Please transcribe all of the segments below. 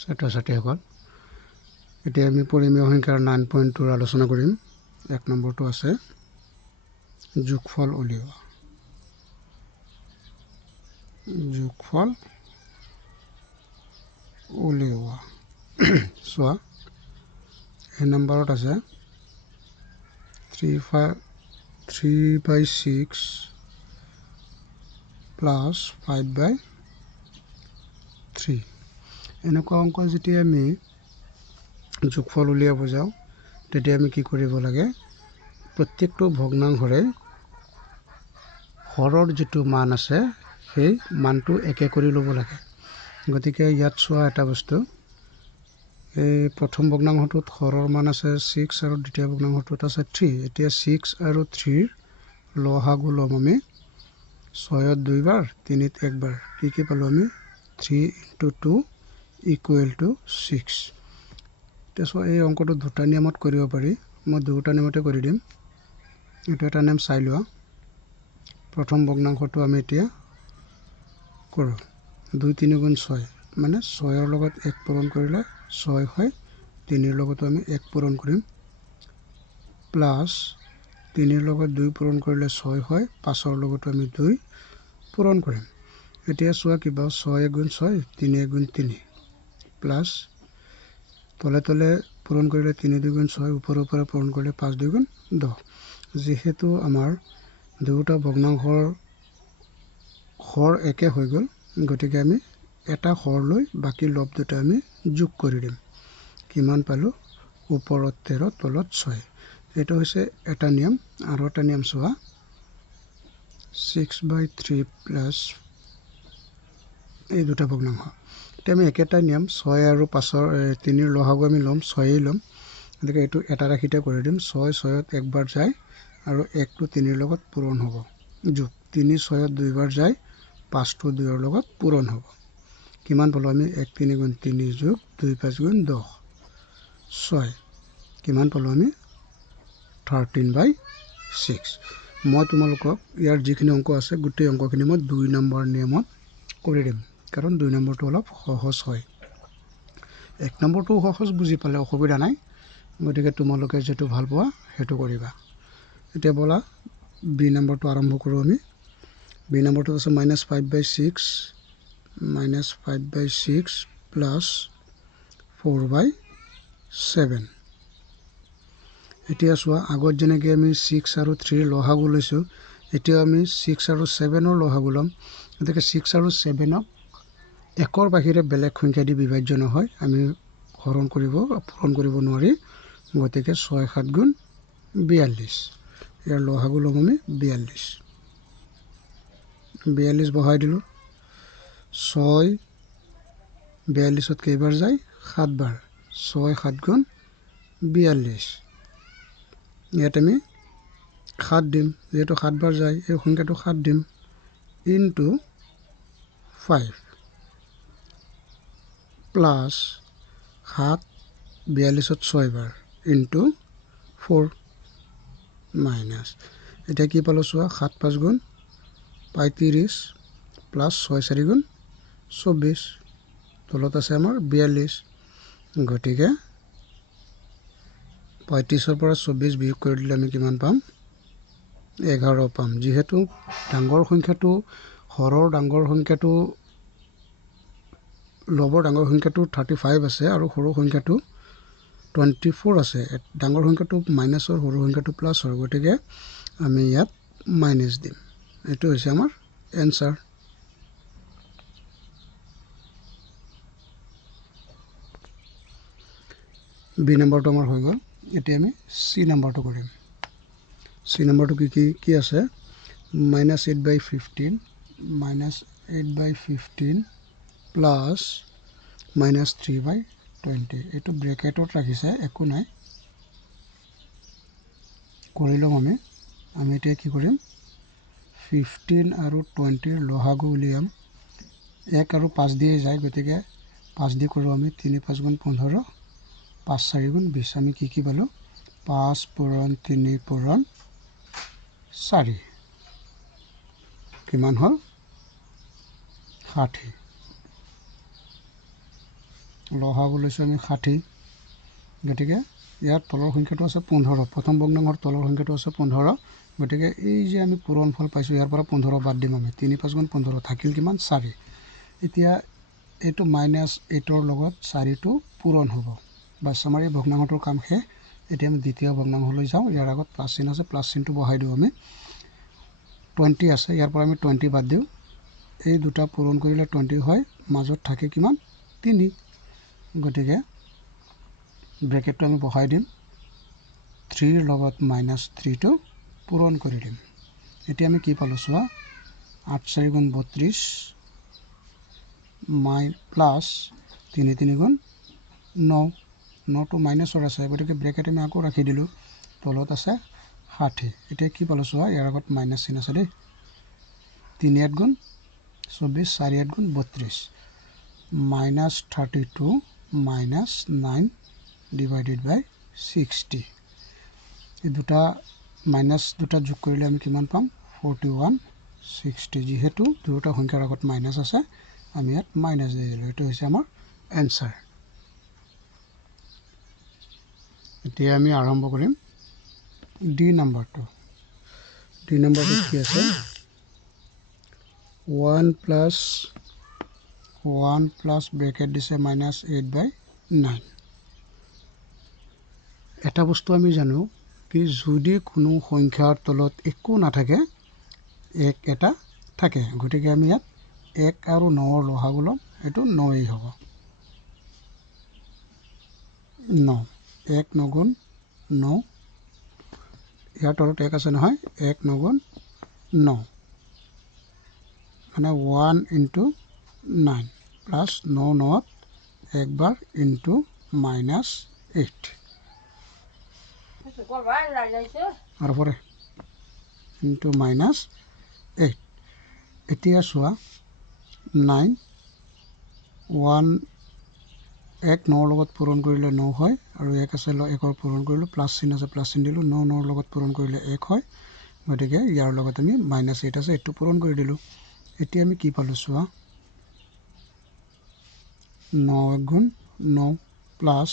ছাত্ৰ-ছাত্ৰীসকল এতিয়া আমি পৰিমেয় সংখ্যাৰ 9.2 আলোচনা কৰিম। 1 নম্বৰটো আছে যোগফল উলিওৱা। যোগফল উলিওৱা চোৱা এই নম্বৰত আছে 3/6 প্লাছ 5/3 এনেকুৱা অংক যেতিয়া আমি যোগফল উলিয়াব যাওঁ তেতিয়া আমি কি কৰিব লাগে, প্ৰত্যেকটো ভগ্নাংশৰে হৰৰ যিটো মান আছে সেই মানটো একে কৰি ল'ব লাগে। গতিকে ইয়াত চোৱা এটা বস্তু, এই প্ৰথম ভগ্নাংশটোত হৰৰ মান আছে 6 আৰু দ্বিতীয় ভগ্নাংশটোত আছে 3। এতিয়া 6 আৰু 3ৰ লসাগু ল'ম আমি 6ত 2 বাৰ 3ত 1 বাৰ। কি পালোঁ আমি 3 × 2 = 6। এতিয়া চোৱা এই অংকটো দুটা নিয়মত কৰিব পাৰি, মই দুটা নিয়মতে কৰি দিম। এইটো এটা নিয়ম চাই লোৱা। প্ৰথম ভগ্নাংশটো আমি এতিয়া কৰোঁ 2 × 3 = 6 মানে 6ৰ লগত 1 পূৰণ কৰিলে 6 হয়, 3ৰ লগতো আমি 1 পূৰণ কৰিম, প্লাছ 3ৰ লগত 2 পূৰণ কৰিলে 6 হয়, 5ৰ লগতো আমি 2 পূৰণ কৰিম। এতিয়া চোৱা কিবা 6 × 6 3 × 3 প্লাছ তলে তলে পূৰণ কৰিলে 3 × 2 = 6, ওপৰে ওপৰে পূৰণ কৰিলে 5 × 2 = 10। যিহেতু আমাৰ দুয়োটা ভগ্নাংশৰ হৰ একে হৈ গ'ল, গতিকে আমি এটা হৰ লৈ বাকী লব দুটা আমি যোগ কৰি দিম। কিমান পালোঁ, ওপৰত 13 তলত 6। এইটো হৈছে এটা নিয়ম। আৰু এটা নিয়ম চোৱা 6/3 প্লাছ এই দুটা ভগ্নাংশ। এতিয়া আমি একেটা নিয়ম 6 আৰু 3ৰ লসাগু আমি ল'ম 6 ল'ম। গতিকে এইটো এটা ৰাশিতে কৰি দিম। 6 6ত 1 বাৰ যায় আৰু 1টো 3ৰ লগত পূৰণ হ'ব, যোগ 3 6ত 2 বাৰ যায়, 5টো 2ৰ লগত পূৰণ হ'ব। কিমান পালোঁ আমি 1 × 3 = 3 যোগ 2 × 5 = 10 6। কিমান পালোঁ আমি 13/6। মই তোমালোকক ইয়াৰ যিখিনি অংক আছে গোটেই অংকখিনি মই 2 নম্বৰ নিয়মত কৰি দিম, কাৰণ 2 নম্বৰটো অলপ সহজ হয়। 1 নম্বৰটো সহজ, বুজি পালে অসুবিধা নাই। গতিকে তোমালোকে যিটো ভাল পোৱা সেইটো কৰিবা। এতিয়া ব'লা বি নম্বৰটো আৰম্ভ কৰোঁ আমি। বি নম্বৰটোত আছে -5/6 প্লাছ 4/7। এতিয়া চোৱা আগত যেনেকৈ আমি 6 আৰু 3ৰ লসাগু লৈছোঁ, এতিয়া আমি 6 আৰু 7ৰ লসাগু ল'ম। গতিকে 6 আৰু 7ক 1ৰ বাহিৰে বেলেগ সংখ্যা দি বিভাজ্য নহয়, আমি পূৰণ কৰিব নোৱাৰি। গতিকে 6 7 × 42, ইয়াৰ লসাগু ল'ম আমি 42। 42 বহাই দিলোঁ। 6 42ত কেইবাৰ যায়, 7 বাৰ। 6 7 × 42। ইয়াত আমি 7 দিম, যিহেতু 7 বাৰ যায় এই সংখ্যাটো 7 দিম, ইনটু 5 প্লাছ 7 42ত 6 বাৰ ইনটু 4 মাইনাছ। এতিয়া কি পালোঁ চোৱা 7 5 × 35 প্লাছ 6 4 × 24, তলত আছে আমাৰ 42। গতিকে 35ৰ পৰা 24 বিয়োগ কৰি দিলে আমি কিমান পাম, 11 পাম। যিহেতু ডাঙৰ সংখ্যাটো হৰৰ ডাঙৰ সংখ্যাটো লবৰ ডাঙৰ সংখ্যাটো 35 আছে আৰু সৰু সংখ্যাটো 24 আছে। ডাঙৰ সংখ্যাটো মাইনাছৰ, সৰু সংখ্যাটো প্লাছৰ, গতিকে আমি ইয়াত মাইনাছ দিম। এইটো হৈছে আমাৰ এনচাৰ। বি নম্বৰটো আমাৰ হৈ গ'ল। এতিয়া আমি চি নম্বৰটো কৰিম। চি নম্বৰটো কি আছে, -8/15 প্লাছ -3/20। এইটো ব্ৰেকেটত ৰাখিছে, একো নাই, কৰি ল'ম আমি। এতিয়া কি কৰিম, 15 আৰু 20ৰ লসাগু উলিয়াম। 1 আৰু 5 দিয়ে যায়, গতিকে 5 দি কৰোঁ আমি। 3 5 × 15, 5 4 × 20। আমি কি পালোঁ, 5 পূৰণ 3 পূৰণ 4 কিমান হ'ল 60। লসাগু লৈছোঁ আমি 60 গতিকে ইয়াৰ তলৰ সংখ্যাটো আছে 15 প্ৰথম ভগ্নাংশৰ তলৰ সংখ্যাটো আছে 15 গতিকে এই যে আমি পূৰণফল পাইছোঁ ইয়াৰ পৰা 15 বাদ দিম আমি 3 5 গুণ 15 থাকিল কিমান 4 এতিয়া এইটো -8ৰ লগত 4টো পূৰণ হ'ব বাছ আমাৰ এই ভগ্নাংশটোৰ কাম শেষ এতিয়া আমি দ্বিতীয় ভগ্নাংশলৈ যাওঁ ইয়াৰ আগত প্লাছ চিন আছে প্লাছ চিনটো বহাই দিওঁ আমি 20 আছে ইয়াৰ পৰা আমি 20 বাদ দিওঁ এই দুটা পূৰণ কৰিলে 20 হয় মাজত থাকে কিমান 3 গতিকে ব্ৰেকেটটো আমি বহাই দিম 3 ৰ লগত -3টো পূৰণ কৰি দিম এতিয়া আমি কি পালোঁ চোৱা 8 4 গুণ 32 প্লাছ 3 3 গুণ 9 9টো মাইনাছৰ আছে গতিকে ব্ৰেকেট আমি আকৌ ৰাখি দিলোঁ তলত আছে 60 এতিয়া কি পালোঁ চোৱা ইয়াৰ আগত মাইনাছ চিন আছে দেই 3 8 গুণ 24 4 8 গুণ 32 -32 -9 ডিভাইডেড বাই 60 এই দুটা মাইনাছ দুটা যোগ কৰিলে আমি কিমান পাম 41 60 যেহেতু দুটা সংখ্যাৰ আগত মাইনাছ আছে আমি ইয়াত মাইনাছ দি দিলোঁ এইটো হৈছে আমাৰ এনসাৰ এতিয়া আমি আৰম্ভ কৰিম ডি নাম্বাৰটো কি আছে 1 প্লাছ ব্ৰেকেট দিছে -8/9 এটা বস্তু আমি জানো কি যদি কোনো সংখ্যাৰ তলত একো নাথাকে এক এটা থাকে গতিকে আমি ইয়াত 1 আৰু 9 ৰ লসাগু ল'ম এইটো 9 হ'ব 9 1 9 গুণ 9 ইয়াৰ তলত 1 আছে নহয় 1 9 গুণ 9 মানে 1 × 9 প্লাছ 9 9ত একবাৰ ইনটু -8 আৰু পৰে ইনটু -8 এতিয়া চোৱা 9 1 1 9ৰ লগত পূৰণ কৰিলে 9 হয় আৰু 1 আছে 1ৰ পূৰণ কৰিলোঁ প্লাছ চিন আছে প্লাছ চিন দিলোঁ 9 9ৰ লগত পূৰণ কৰিলে 1 হয় গতিকে ইয়াৰ লগত আমি -8 আছে এইটো পূৰণ কৰি দিলোঁ এতিয়া আমি কি পালোঁ চোৱা 9 গুণ 9 প্লাছ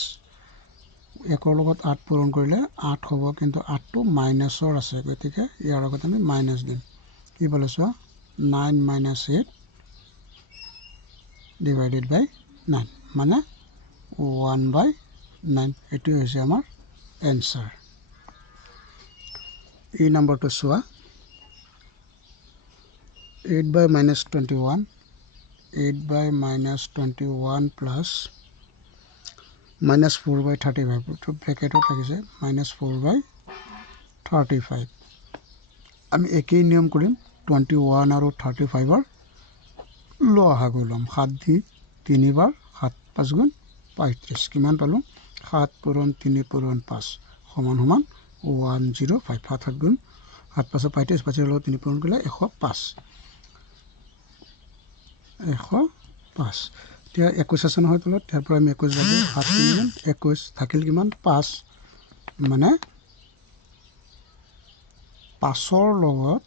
1ৰ লগত 8 পূৰণ কৰিলে 8 হ'ব কিন্তু 8টো মাইনাছৰ আছে গতিকে ইয়াৰ লগত আমি মাইনাছ দিম কি পালোঁ চোৱা 9 - 8 ডিভাইডেড বাই 9 মানে 1/9 এইটোৱে হৈছে আমাৰ এনসাৰ এই নম্বৰটো চোৱা 8/-21 8/-21 প্লাছ -4/35 ব্ৰেকেটত লাগিছে -4/35 আমি একেই নিয়ম কৰিম 21 আৰু 35ৰ লসাগু ল'ম 7 দি 3 বাৰ 7 5 গুণ 35 কিমান পালোঁ 7 পূৰণ 3 পূৰণ 5 সমান 105 7 7 গুণ 7 5 35 5 লগত 3 পূৰণ কৰিলে 105 এতিয়া 21 আছে নহয় তলত তাৰ পৰা আমি 21 বাদ দিওঁ 7 3 21 থাকিল কিমান 5 মানে 5ৰ লগত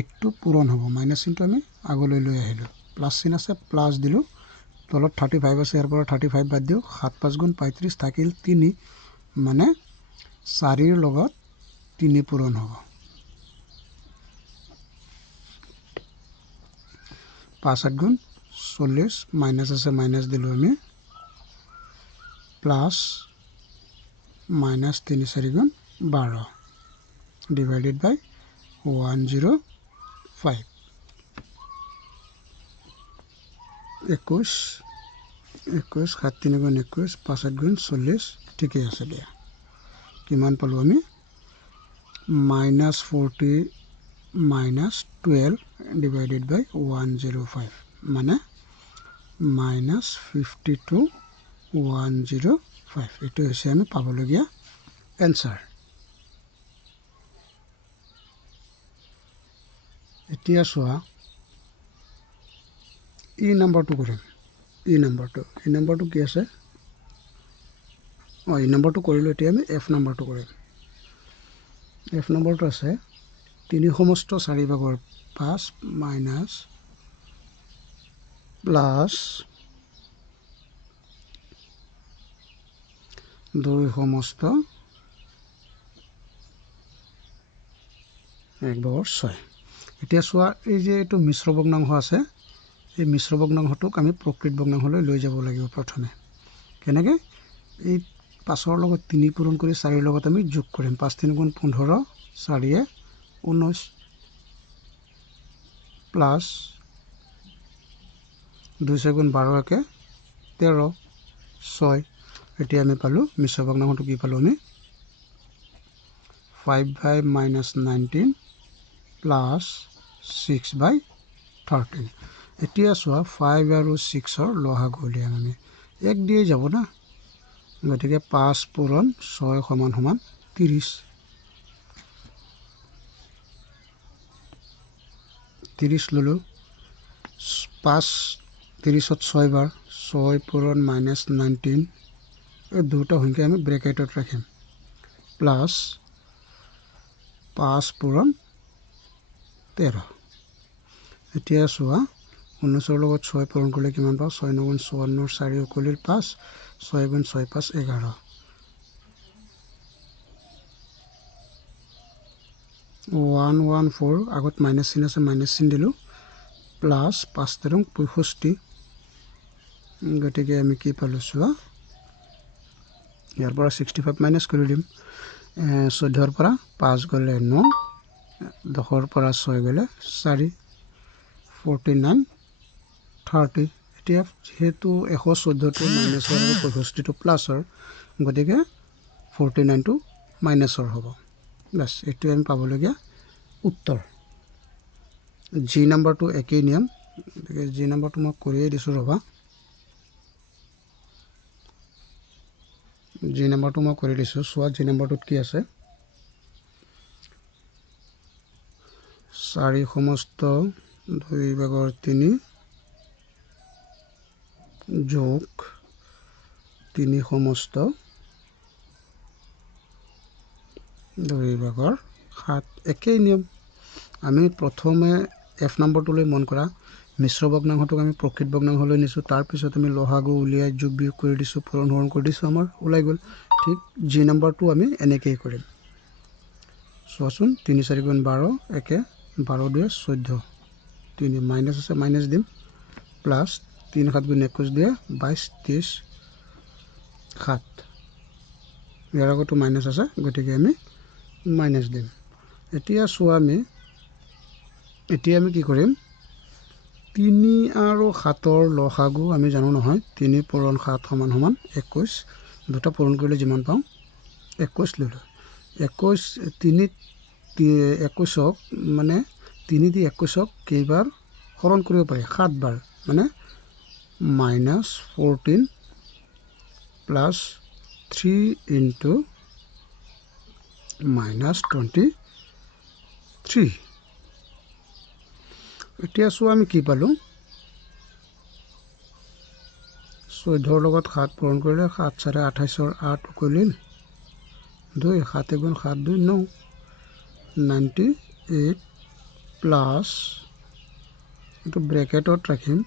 8টো পূৰণ হ'ব মাইনাছ চিনটো আমি আগলৈ লৈ আহিলোঁ প্লাছ চিন আছে প্লাছ দিলোঁ তলত 35 আছে ইয়াৰ পৰা 35 বাদ দিওঁ 7 5 গুণ 35 থাকিল 3 মানে 4ৰ লগত 3 পূৰণ হ'ব 5 8 গুণ 40 মাইনাছ আছে মাইনাছ দিলোঁ আমি প্লাছ -3 4 গুণ 12 ডিভাইডেড বাই 105 21 7 3 গুণ 21 5 8 গুণ 40 ঠিকেই আছে দিয়া কিমান পালোঁ আমি -40 -12 ডিভাইডেড বাই 105 মানে -52 105 এইটো হৈছে আমি পাবলগীয়া এনসাৰ এতিয়া চোৱা ই নম্বৰটো কৰিম ই নম্বৰটো কি আছে ই নম্বৰটো কৰিলোঁ এতিয়া আমি এফ নম্বৰটো কৰিম এফ নম্বৰটো আছে 3 সমস্ত 4/5 মাইনাছ প্লাছ 2 সমস্ত 1/6 এতিয়া চোৱা এই যে এইটো মিশ্ৰ ভগ্নাংশ আছে এই মিশ্ৰ ভগ্নাংশটোক আমি প্ৰকৃত ভগ্নাংশলৈ লৈ যাব লাগিব প্ৰথমে কেনেকৈ এই 5ৰ লগত 3 পূৰণ কৰি 4ৰ লগত আমি যোগ কৰিম 5 3 গুণ 15 4 19 প্লাছ 2 4 গুণ 12 একে 13 6 এতিয়া আমি পালোঁ মিশ্ৰ ভগ্নাংশটো কি পালোঁ আমি 5/-19 প্লাছ 6/13 এতিয়া চোৱা 5 আৰু 6ৰ লসাগু উলিয়াম আমি 1 দিয়ে যাব না গতিকে 5 পূৰণ 6 সমান 30 ল'লোঁ 5 30ত 6 বাৰ 6 পূৰণ -19 এই দুটা সংখ্যা আমি ব্ৰেকেটত ৰাখিম প্লাছ 5 পূৰণ 13 এতিয়া চোৱা 19ৰ লগত 6 পূৰণ কৰিলে কিমান পাওঁ 6 9 গুণ 54 4 উকলিল 5 6 গুণ 6 5 11 114 আগত মাইনাছ চিন আছে মাইনাছ চিন দিলোঁ প্লাছ 5 13 65 গতিকে আমি কি পালোঁ চোৱা ইয়াৰ পৰা 65 মাইনাছ কৰি দিম 14ৰ পৰা 5 গ'লে 9 10ৰ পৰা 6 গ'লে 4 49 30 এতিয়া যেহেতু 114টো মাইনাছৰ আৰু 65টো প্লাছৰ গতিকে 49টো মাইনাছৰ হ'ব বাছ এইটোৱে আমি পাবলগীয়া উত্তৰ জি নাম্বাৰটো একেই নিয়ম গতিকে জি নাম্বাৰটো মই কৰিয়ে দিছোঁ ৰ'বা জি নাম্বাৰটো মই কৰি দিছোঁ চোৱা জি নাম্বাৰটোত কি আছে 4 সমস্ত 2/3 যোগ 3 সমস্ত 2/7 একেই নিয়ম আমি প্ৰথমে এফ নম্বৰটোলৈ মন কৰা মিশ্ৰ ভগ্নাংশটোক আমি প্ৰকৃত ভগ্নাংশলৈ নিছোঁ তাৰপিছত আমি লসাগু উলিয়াই যোগ বিয়োগ কৰি দিছোঁ পূৰণ হৰণ কৰি দিছোঁ আমাৰ ওলাই গ'ল ঠিক জি নম্বৰটো আমি এনেকৈয়ে কৰিম চোৱাচোন 3 4 গুণ 12 একে 12 2 14 3 মাইনাছ আছে মাইনাছ দিম প্লাছ 3 7 গুণ 21 2 22 23 7 ইয়াৰ আগতো মাইনাছ আছে গতিকে আমি মাইনাছ দিম এতিয়া চোৱা আমি কি কৰিম 3 আৰু 7ৰ লসাগু আমি জানো নহয় 3 পূৰণ 7 সমান 21 দুটা পূৰণ কৰিলে যিমান পাওঁ 21 ল'লোঁ 21 3 21ক মানে 3 দি 21ক কেইবাৰ হৰণ কৰিব পাৰি 7 বাৰ মানে -14 প্লাছ 3 ইনটু -23 এতিয়া চোৱা আমি কি পালোঁ 14ৰ লগত 7 পূৰণ কৰিলে 7 4 28ৰ 8 উকলিল 2 7 গুণ 7 2 9 98 প্লাছ এইটো ব্ৰেকেটত ৰাখিম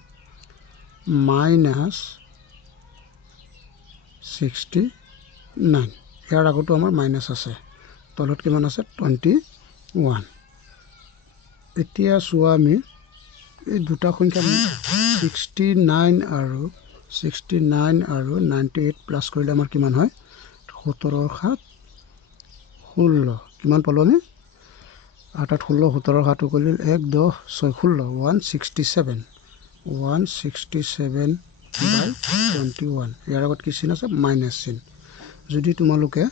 -69 ইয়াৰ আগতো আমাৰ মাইনাছ আছে তলত কিমান আছে 21 এতিয়া চোৱা আমি এই দুটা সংখ্যা 69 আৰু 98 প্লাছ কৰিলে আমাৰ কিমান হয় 17ৰ 7 16 কিমান পালোঁ আমি 8 8 16 17ৰ 7 উকলিল 1 10 6 16 167/21 ইয়াৰ আগত কি চিন আছে মাইনাছ চিন যদি তোমালোকে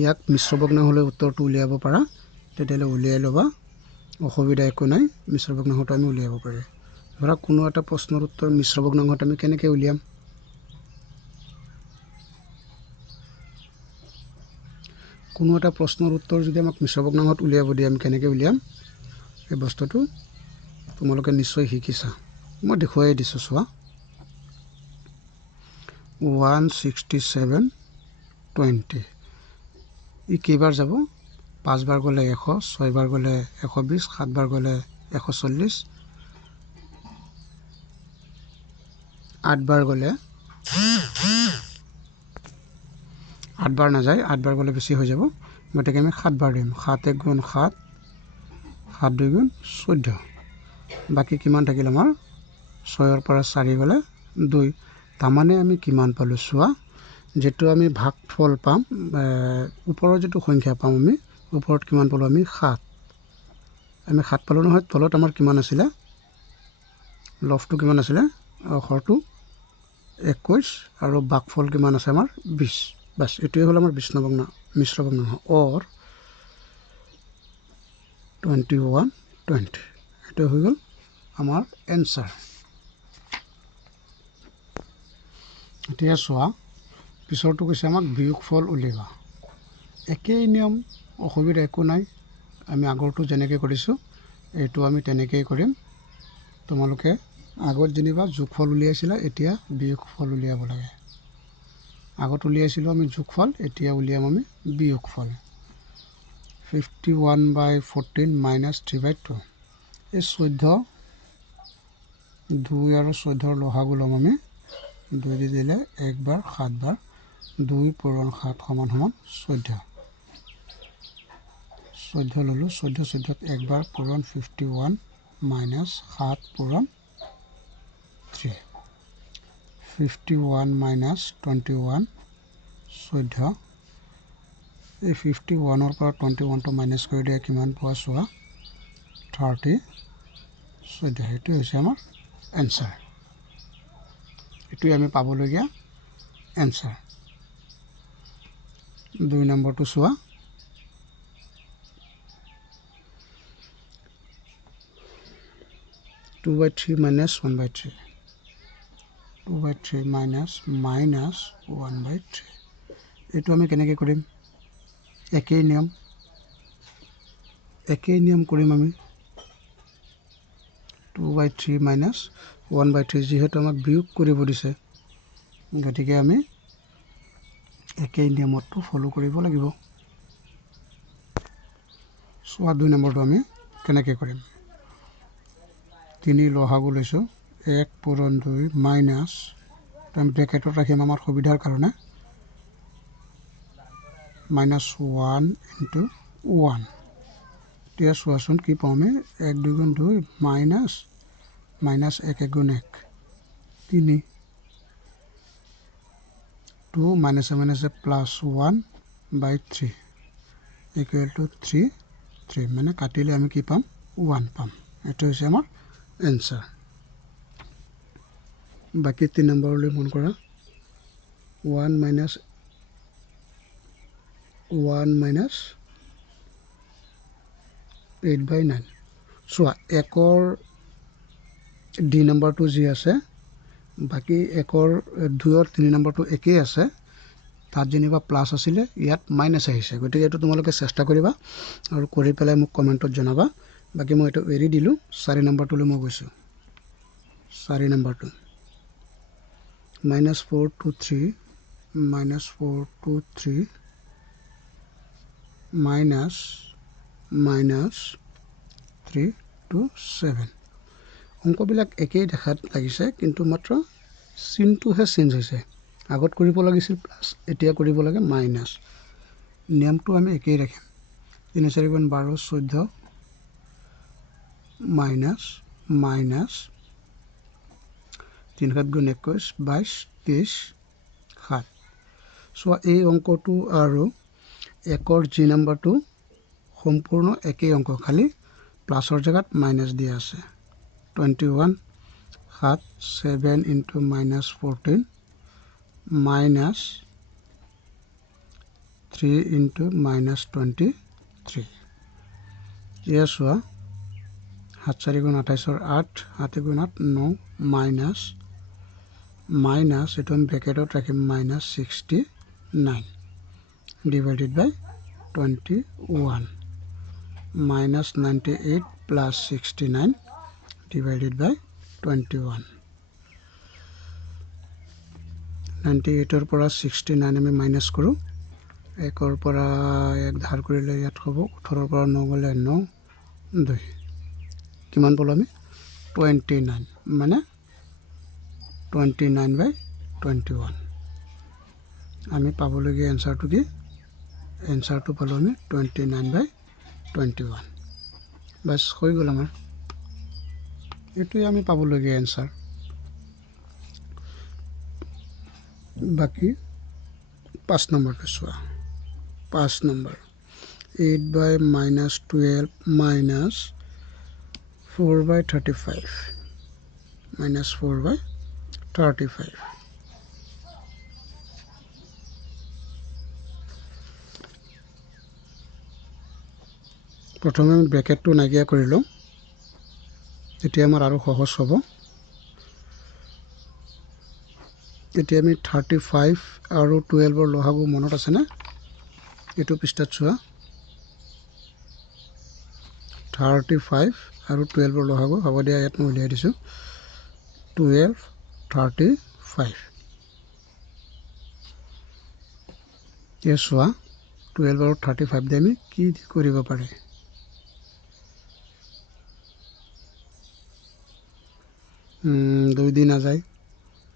ইয়াক মিশ্ৰ ভগ্নাংশলৈ উত্তৰটো উলিয়াব পাৰা তেতিয়াহ'লে উলিয়াই ল'বা অসুবিধা একো নাই মিশ্ৰ ভগ্নাংশটো আমি উলিয়াব পাৰি ধৰা কোনো এটা প্ৰশ্নৰ উত্তৰ মিশ্ৰ ভগ্নাংশত আমি কেনেকৈ উলিয়াম কোনো এটা প্ৰশ্নৰ উত্তৰ যদি আমাক মিশ্ৰ ভগ্নাংশত উলিয়াব দিয়ে আমি কেনেকৈ উলিয়াম এই বস্তুটো তোমালোকে নিশ্চয় শিকিছা মই দেখুৱাই দিছোঁ চোৱা 167/20 ই কেইবাৰ যাব 5 বাৰ গ'লে 100 6 বাৰ গ'লে 120 7 বাৰ গ'লে 140 8 বাৰ গ'লে 8 বাৰ নাযায় 8 বাৰ গ'লে বেছি হৈ যাব গতিকে আমি 7 বাৰ দিম 7 1 গুণ 7 7 2 গুণ 14 বাকি কিমান থাকিল আমাৰ 6 ৰ পৰা 4 গ'লে 2 তাৰমানে আমি কিমান পালো চোৱা যেটো আমি ভাগফল পাম ওপৰৰ যেটো সংখ্যা পাম আমি ওপৰত কিমান পালো আমি 7 আমি 7 পালো নহয় তলত আমাৰ কিমান আছিল লফটো কিমান আছিল হৰটো 21 আৰু ভাগফল কিমান আছে আমাৰ 20 বাস এটোই হল আমাৰ মিশ্ৰ ভগ্নাংশ অৰ 21 20 এটা হৈ গল আমাৰ এনসাৰ এতিয়া চোৱা পিছৰটো কৈছে আমাক বিয়োগফল উলিয়াবা একেই নিয়ম অসুবিধা একো নাই আমি আগৰটো যেনেকৈ কৰিছো এইটো আমি তেনেকৈ কৰিম তোমালোকে আগত যেনিবা যোগফল উলিয়াইছিলা এতিয়া বিয়োগফল উলিয়াব লাগে আগত উলিয়াইছিলো আমি যোগফল এতিয়া উলিয়াম আমি বিয়োগফল 51/14 - 3/2 এই 14 2 আৰু 14 লহাগু লম আমি 2 দি দিলে 1 বাৰ 7 বাৰ 2 পূৰণ 7 সমান 14 14 ললো 14 14 1 বাৰ পূৰণ 51 - 7 পূৰণ 3 51 - 21 14 এই 51 ৰ পৰা 21 টো মাইনাস কৰি দিয়া কিমান পোৱা চোৱা 30 14 এটো হৈছে আমাৰ এনসাৰ এটোই আমি পাবলগীয়া এনসাৰ 2 নম্বৰটো চোৱা 2/3 minus 1/3 2/3 minus 1/3 এইটো আমি কেনেকৈ কৰিম একেই নিয়ম কৰিম আমি 2/3 minus 1/3 যেহেতু আমাক বিয়োগ কৰিব দিছে গতিকে আমি একেই নিয়মটো ফলো কৰিব লাগিব সোৱা 2 নম্বৰটো আমি কেনেকৈ কৰিম 3 লহাগু লৈছো 1 পূৰণ 2 মাইনাস আমি ব্ৰেকেটত ৰাখিম আমাৰ সুবিধাৰ কাৰণে -1 * 1 এতিয়া চোৱাচোন কি পাম আমি 1 2 গুণ 2 মাইনাস 1 1 গুণ 1 3 2 minus plus 1/3 equal to 3 মানে কাটিলে আমি কি পাম 1 পাম এটা হৈছে আমাৰ এনসাৰ বাকি 3 নম্বৰলৈ মন কৰা 1 minus 8/9 চোৱা একৰ ডি নম্বৰটো যি আছে বাকি একৰ 2 আৰু 3 নম্বৰটো একেই আছে তাত যেনিবা প্লাস আছিলে ইয়াত মাইনাস আহিছে গতিকে এটো তোমালোকে চেষ্টা কৰিবা আৰু কৰি পেলাই মোক কমেন্টত জনাবা বাকি মই এটো এৰি দিলো 4 নম্বৰটোলৈ মই গৈছো 4 নম্বৰটো -4 to 3 -4 to 3 minus 3 to 7 অঙ্কবিলাক একেই দেখাত লাগিছে কিন্তু মাত্ৰ চিনটোহে চেঞ্জ হৈছে আগত কৰিব লাগিছিল প্লাস এতিয়া কৰিব লাগে মাইনাস নিয়মটো আমি একেই ৰাখিম 3 4 গুণ 12 14 মাইনাস 3 7 গুণ 21 22 23 7 সো এই অঙ্কটো আৰু একৰ জি নাম্বাৰটো সম্পূৰ্ণ একেই অঙ্ক খালি প্লাসৰ জায়গাত মাইনাস দিয়া আছে 21 7 7 into -14 minus 3 into -23 yes हुआ 7 4 गुण 28 और 8 8 गुण 8 9 माइनस इट हम ब्रैकेटत राखिम -69 divided by 21 -98 plus 69 divided by 21 98 और পৰা 69 আমি মাইনাস কৰো 1 और পৰা 1 ধাৰ কৰিলে ইয়াত হ'ব 18 পৰা 9 গলে 9 2 কিমান পালো আমি 29 মানে 29/21 আমি পাবলগীয়া এনসাৰটো কি এনসাৰটো পালো আমি 29/21 বাস হৈ গ'ল আমাৰ এইটোৱে আমি পাবলগীয়া এনসাৰ বাকি 5 নম্বৰটো চোৱা 5 নম্বৰ 8/-12 minus 4/35 minus 4/35 প্ৰথমে আমি ব্ৰেকেটটো নাইকিয়া কৰি লওঁ তেতিয়া আমাৰ আৰু সহজ হ'ব এতিয়া আমি 35 আৰু 12 ৰ লসাগু মনত আছে না এটো পৃষ্ঠাত চোৱা 35 আৰু 12 ৰ লসাগু হ'ব দিয়া ইয়াত মই উলিয়াই দিছো 12 35 এই চোৱা 12 আৰু 35 দিয়ে আমি কি কৰিব পাৰে 2 দিন নাযায়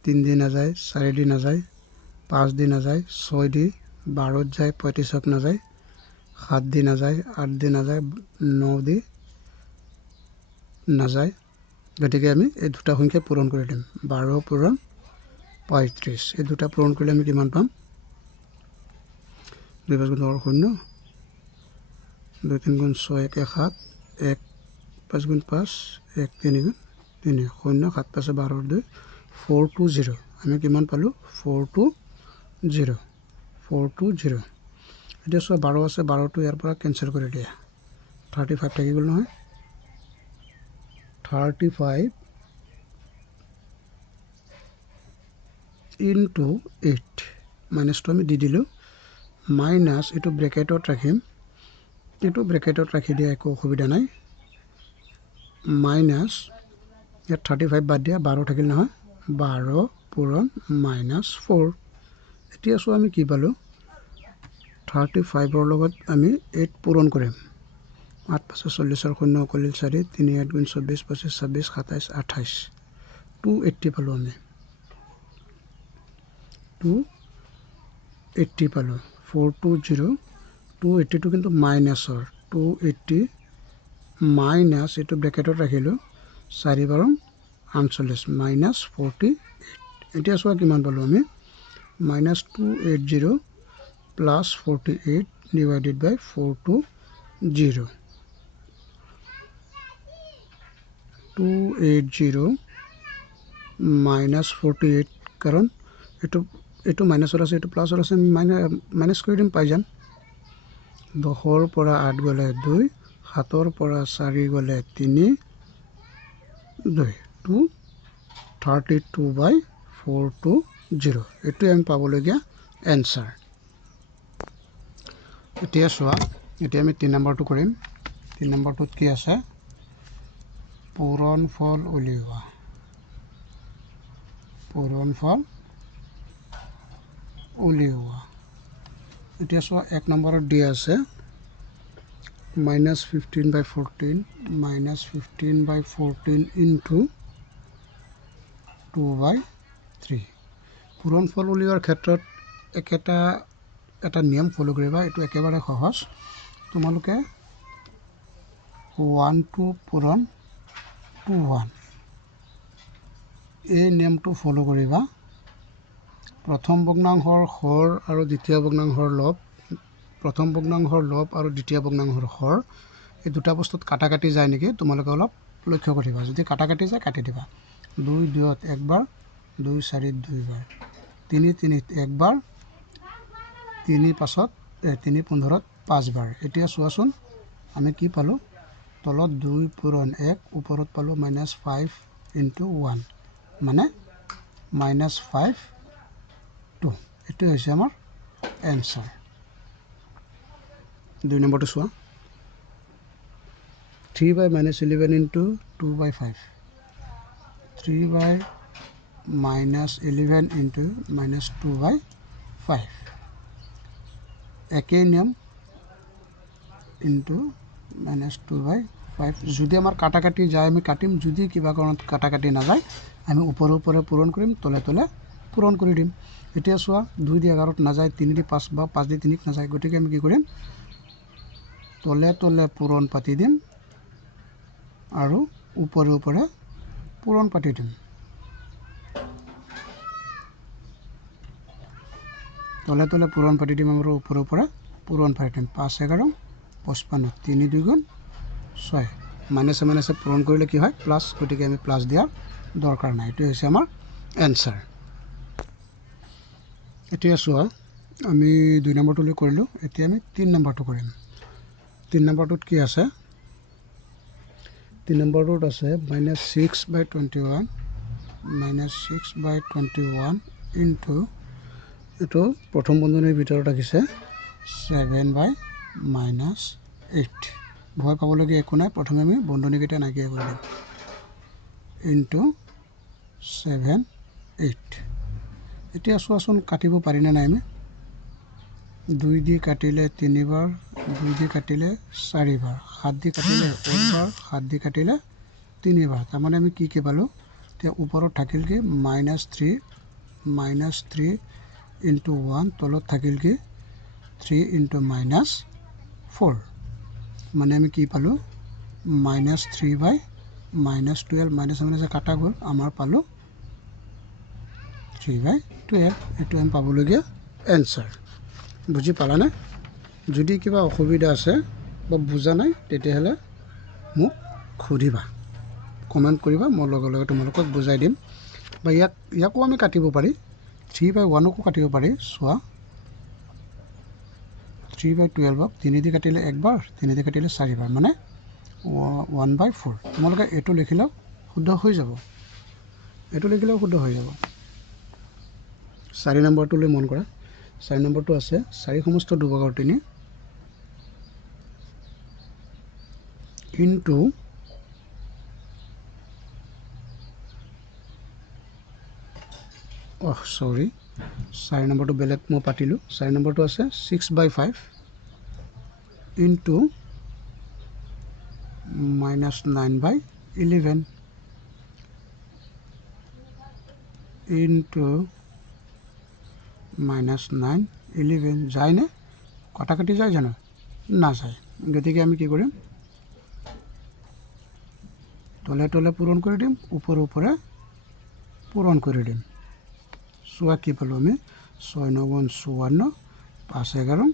3 দিন নাযায় 4 দিন নাযায় 5 দিন নাযায় 6 দিন 12 যায় 35 নাযায় 7 দিন নাযায় 8 দিন নাযায় 9 দিন নাযায় গতিকে আমি এই দুটা সংখ্যা পূৰণ কৰি দিম 12 পূৰণ 35 এই দুটা পূৰণ কৰিলে আমি কিমান পাম 2 5 গুণ 0 2 3 গুণ 6 1 7 1 5 গুণ 5 1 3 গুণ 3 0 7 5 12 2 420 আমি কিমান পালো 420 এতিয়া সব 12 আছে 12 টো ইয়াৰ পৰা কেনসেল কৰি দিয়া 35 থাকি গ'ল নহয় 35 into 8 minus to আমি দি দিলো minus এটো ব্র্যাকেটত ৰাখিম এটো ব্ৰ্যাকেটত ৰাখি দিয়া একো অসুবিধা নাই minus ইয়াত 35 বাদ দিয়া 12 থাকিল নহয় 12 পূৰণ -4 এতিয়া সো আমি কি পালো 35 ৰ লগত আমি 8 পূৰণ কৰিম 8 5 40 ৰ 0 কৰিল 4 3 8 গুণ 24 25 26 27 28 280 পালো আমি 280 পালো 420 280 টো কিন্তু মাইনাসৰ 280 মাইনাস এটো ব্ৰ্যাকেটত ৰাখিলো 4 বাৰ 48 minus 48 এতিয়া সো কিমান পালো আমি -280 plus 48 divided by 420 280 minus 48 কারণ এটো মাইনাসৰ আছে এটো প্লাসৰ আছে মাইনাস কৰি দিম পাই যাম 10 ৰ পৰা 8 গলে 2 7 ৰ পৰা 4 গলে 3 2 232/420 এটো আমি পাবলগীয়া এনসাৰ এতিয়া চোৱা এতিয়া আমি 3 নম্বৰটো কৰিম 3 নম্বৰটোত কি আছে পূৰণফল উলিওৱা এতিয়া চোৱা 1 নম্বৰত দি আছে -15/14 -15/14 into 2/3 পূৰণফল উলিওৱাৰ ক্ষেত্ৰত এটা নিয়ম ফলো কৰিবা এটো একেবাৰে সহজ তোমালোকে 1 2 পূৰণ 21 এই নিয়মটো ফলো কৰিবা প্ৰথম ভগ্নাংশৰ হৰ আৰু দ্বিতীয় ভগ্নাংশৰ লব প্ৰথম ভগ্নাংশৰ লব আৰু দ্বিতীয় ভগ্নাংশৰ হৰ এই দুটা বস্তুত কাটাকাটি যায় নেকি তোমালোকে অলপ লক্ষ্য কৰিবা যদি কাটাকাটি যায় কাটি দিবা 2 2 ত একবাৰ 2 4 ত দুইবাৰ 3 3 ত একবাৰ 3 5 ত 3 15 ত পাঁচবাৰ এতিয়া চোৱাচোন আমি কি পালো তলত 2 পূৰণ 1 ওপৰত পালো -5 into 1 মানে -5 2 এটো হৈছে আমাৰ এনসাৰ 2 নম্বৰটো চোৱা 3/-11 into 2/5 3/-11 into -2/5 একেই নিয়ম into -2/5 যদি আমাৰ কাটাকাটি যায় আমি কাটিম যদি কিবা কাৰণত কাটাকাটি না যায় আমি ওপৰে ওপৰে পূৰণ কৰিম তলে তলে পূৰণ কৰি দিম এতিয়া চোৱা 2 দি 11ত নাযায় 3 দি 5 বা 5 দি 3ত নাযায় গতিকে আমি কি কৰিম তলে তলে পূৰণ পাতি দিম আৰু ওপৰে ওপৰে পূৰণ পাতি দিম তলে তলে পূৰণ পাতি দিম আৰু ওপৰে ওপৰে পূৰণ পাতি দিম 5 11 55 3 2 গুণ 6 মাইনাছে মাইনাছে পূৰণ কৰিলে কি হয় প্লাছ গতিকে আমি প্লাছ দিয়াৰ দৰকাৰ নাই এইটো হৈছে আমাৰ এনসাৰ এতিয়া চোৱা আমি 2 নম্বৰটোলৈ কৰিলোঁ এতিয়া আমি 3 নম্বৰটো কৰিম 3 নম্বৰটোত কি আছে 3 নম্বৰটোত আছে -6/21 -6/21 ইনটু এইটো প্ৰথম বন্ধনীৰ ভিতৰত ৰাখিছে 7/-8 ভয় পাবলগীয়া একো নাই প্ৰথমে আমি বন্ধনীকেইটা নাইকিয়া কৰি দিম ইনটু 7 8 এতিয়া চোৱাচোন কাটিব পাৰিনে নাই আমি 2 দি কাটিলে 3 বাৰ 2 দি কাটিলে 4 বাৰ 7 দি কাটিলে 1 বাৰ 7 দি কাটিলে 3 বাৰ তাৰমানে আমি কি পালোঁ এতিয়া ওপৰত থাকিল কি -3 ইনটু 1 তলত থাকিল কি 3 ইনটু -4 মানে আমি কি পালোঁ -3/-12 মাইনাছে মাইনাছে কাটা গ'ল আমাৰ পালোঁ 3/12 এইটো আমি পাবলগীয়া এনসাৰ বুজি পালানে যদি কিবা অসুবিধা আছে বা বুজা নাই তেতিয়াহ'লে মোক সুধিবা কমেণ্ট কৰিবা মই লগে লগে তোমালোকক বুজাই দিম বা ইয়াকো আমি কাটিব পাৰি 3/1কো কাটিব পাৰি চোৱা 3/12ক 3 দি কাটিলে 1 বাৰ 3 দি কাটিলে 4 বাৰ মানে 1/4 তোমালোকে এইটো লিখিলেও শুদ্ধ হৈ যাব এইটো লিখিলেও শুদ্ধ হৈ যাব 4 নম্বৰটোলৈ মন কৰা 4 নম্বৰটো আছে 4 সমস্ত 2/3 ইনটু সৰি 4 নম্বৰটো বেলেগ মই পাতিলোঁ 4 নম্বৰটো আছে 6/5 ইনটু -9/11 ইনটু -9/11 যায়নে কাটাকাটি যায় জানো নাযায় গতিকে আমি কি কৰিম তলে তলে পূৰণ কৰি দিম ওপৰে ওপৰে পূৰণ কৰি দিম চোৱা কি পালোঁ আমি 6 9 গুণ 54 5 11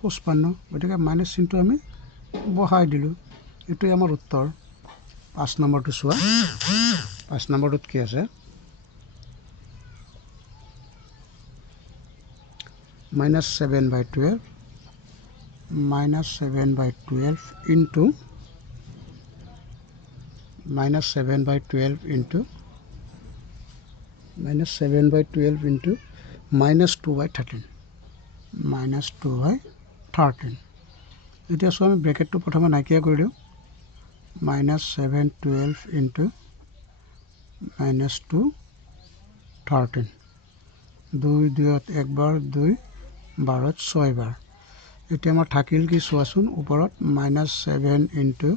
55 গতিকে মাইনাছ চিনটো আমি বহাই দিলোঁ এইটোৱে আমাৰ উত্তৰ 5 নম্বৰটো চোৱা 5 নম্বৰটোত কি আছে -7/12 ইনটু -7/12 ইনটু -2/13 -2/13 এতিয়া চোৱা আমি ব্ৰেকেটটো প্ৰথমে নাইকিয়া কৰি দিওঁ -7/12 ইনটু -2/13 2 2ত 1 বাৰ 2 12ত 6 বাৰ এতিয়া আমাৰ থাকিল কি চোৱাচোন ওপৰত -7 ইনটু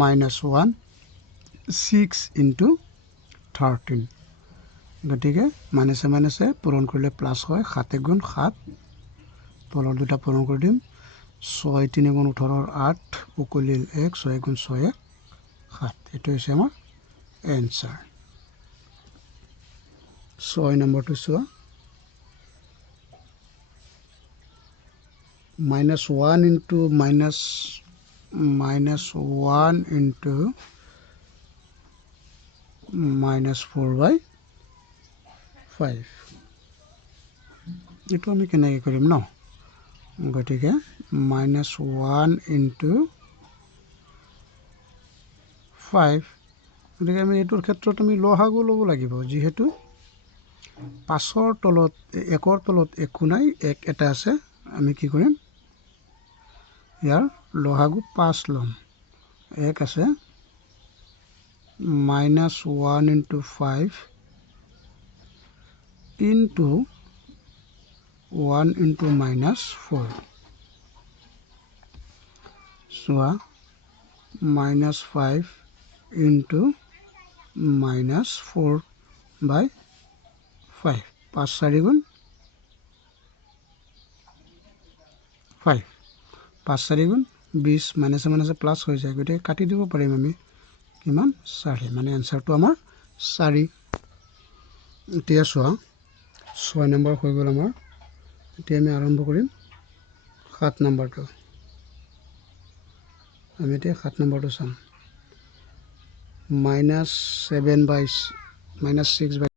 -1 6 ইনটু 13 গতিকে মাইনাছে মাইনাছে পূৰণ কৰিলে প্লাছ হয় 7 গুণ 7 তলৰ দুটা পূৰণ কৰি দিম 6 3 গুণ 18 8 উকলিল 1 6 গুণ 6 7 এইটো হৈছে আমাৰ এনসাৰ 6 নম্বৰটো চোৱা -1 ইনটু -1 ইনটু -4/5 এইটো আমি কেনেকৈ কৰিম ন গতিকে -1 ইনটু 5 গতিকে আমি এইটোৰ ক্ষেত্ৰত আমি লসাগু ল'ব লাগিব যিহেতু 5ৰ তলত 1ৰ তলত একো নাই 1 এটা আছে আমি কি কৰিম ইয়াৰ লসাগু 5 ল'ম 1 আছে -1 ইনটু 5 ইনটু 1 ইনটু -4 চোৱা -5 ইনটু -4/5 5 5 4 গুণ 5 5 4 গুণ 20 মাইনাছে মাইনাছে প্লাছ হৈ যায় গতিকে কাটি দিব পাৰিম আমি কিমান 4 মানে এনসাৰটো আমাৰ 4 এতিয়া চোৱা 6 নম্বৰ হৈ গ'ল আমাৰ এতিয়া আমি আৰম্ভ কৰিম 7 নম্বৰটো আমি এতিয়া 7 নম্বৰটো চাম -7/6/7